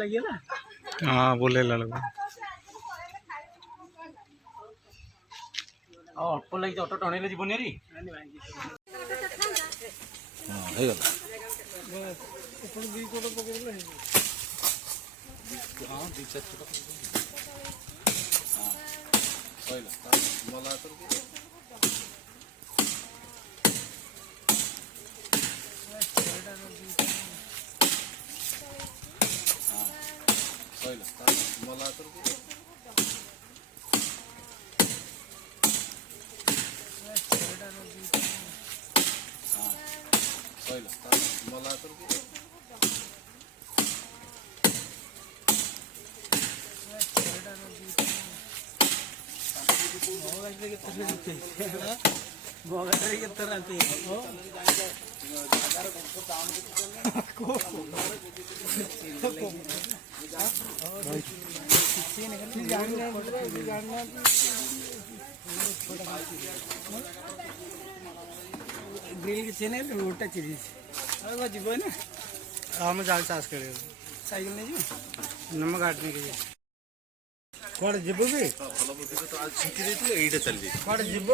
लगे ना। हाँ बोले लड़का अल्प लगे अटो टणेले जीवन री ग्रिल किसी ने रोटा चिरी जीव ना हम जाल चाष कर साइकिल नहीं जी नमक काटने के लिए कौन जीव भी फल बुद्धि तो आज छिंकी देती है एटा चल जी कौन जीव